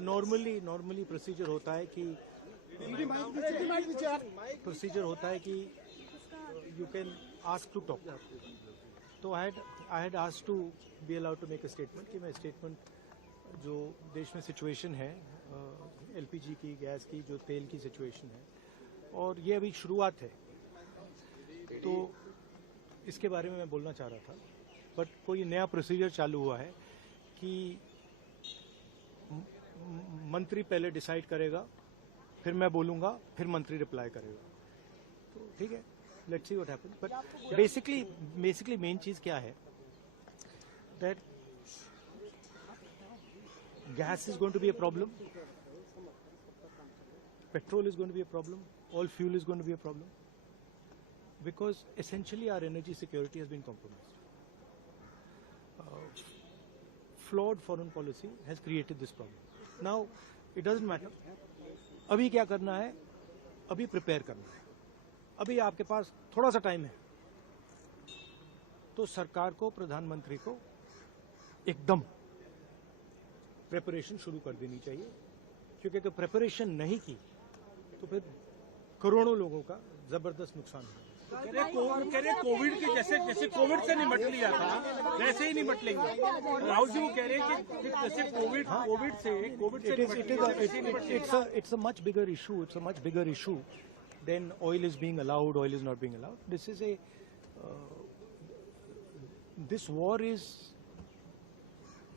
Normally procedure होता है कि you can ask to talk. तो I had asked to be allowed to make a statement कि मैं स्टेटमेंट जो देश में सिचुएशन है एलपीजी की, गैस की, जो तेल की सिचुएशन है, और ये अभी शुरुआत है, तो इसके बारे में मैं बोलना चाह रहा था। बट कोई नया प्रोसीजर चालू हुआ है कि मंत्री पहले डिसाइड करेगा, फिर मैं बोलूंगा, फिर मंत्री रिप्लाई करेगा। तो ठीक है, let's see what happens. But basically main चीज क्या है, that gas is going to be a problem, petrol is going to be a problem, all fuel is going to be a problem, because essentially our energy security has been compromised. Flawed foreign policy has created this problem. Now it doesn't matter, अभी क्या करना है, अभी prepare करना है। अभी आपके पास थोड़ा सा टाइम है, तो सरकार को, प्रधानमंत्री को एकदम प्रिपरेशन शुरू कर देनी चाहिए, क्योंकि अगर प्रिपरेशन नहीं की तो फिर करोड़ों लोगों का जबरदस्त नुकसान होगा। कह रहे कोविड के जैसे कोविड से निपट लिया था वैसे ही निपट लेंगे। राहुल जी वो कह रहे हैं कि जैसे कोविड से it's a much bigger issue than oil is being allowed, oil is not being allowed. This war is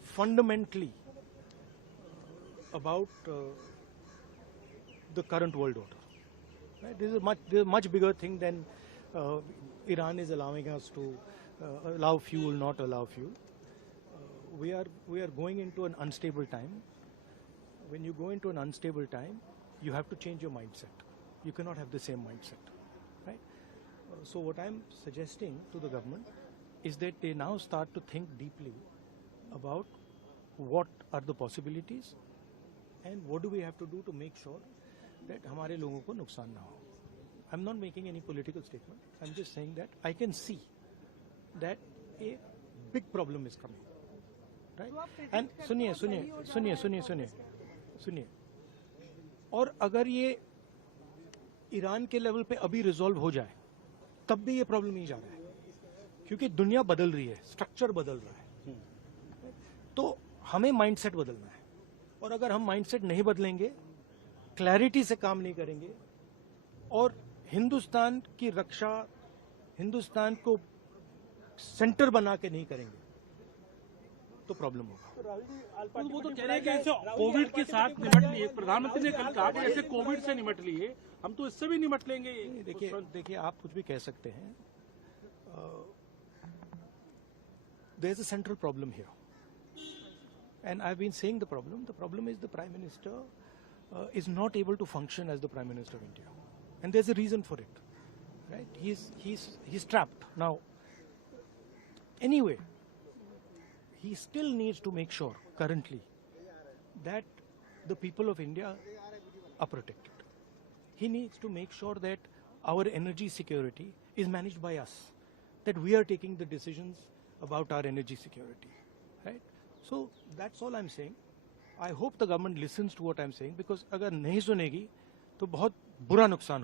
fundamentally about the current world order. Right? This is a much bigger thing than Iran is allowing us to allow fuel, not allow fuel. We are going into an unstable time. When you go into an unstable time, you have to change your mindset. You cannot have the same mindset, right? So what I'm suggesting to the government is that they now start to think deeply about what are the possibilities and what do we have to do to make sure that हमारे लोगों को नुकसान ना हो. I'm not making any political statement. I'm just saying that I can see that a big problem is coming, right? And सुनिए, और अगर ये ईरान के लेवल पे अभी रिजॉल्व हो जाए, तब भी ये प्रॉब्लम नहीं जा रहा है, क्योंकि दुनिया बदल रही है, स्ट्रक्चर बदल रहा है. तो हमें माइंडसेट बदलना है, और अगर हम माइंडसेट नहीं बदलेंगे, क्लैरिटी से काम नहीं करेंगे, और हिंदुस्तान की रक्षा, हिंदुस्तान को सेंटर बना के नहीं करेंगे, तो प्रॉब्लम होगा. वो तो कह रहे हैं कि ऐसे कोविड के साथ निपट लिए, प्रधानमंत्री ने कल कहा कि ऐसे कोविड से निपट लिए, हम तो इससे भी निपट लेंगे. देखिए आप कुछ भी कह सकते हैं. There is a central problem here, and I've been saying the problem is the Prime Minister is not able to function as the Prime Minister of India, and there's a reason for it, right? He's trapped now. Anyway, he still needs to make sure currently that the people of India are protected. He needs to make sure that our energy security is managed by us, that we are taking the decisions about our energy security, right? So that's all I'm saying. I hope the government listens to what I'm saying, because अगर नहीं सुनेगी तो बहुत बुरा नुकसान होगा.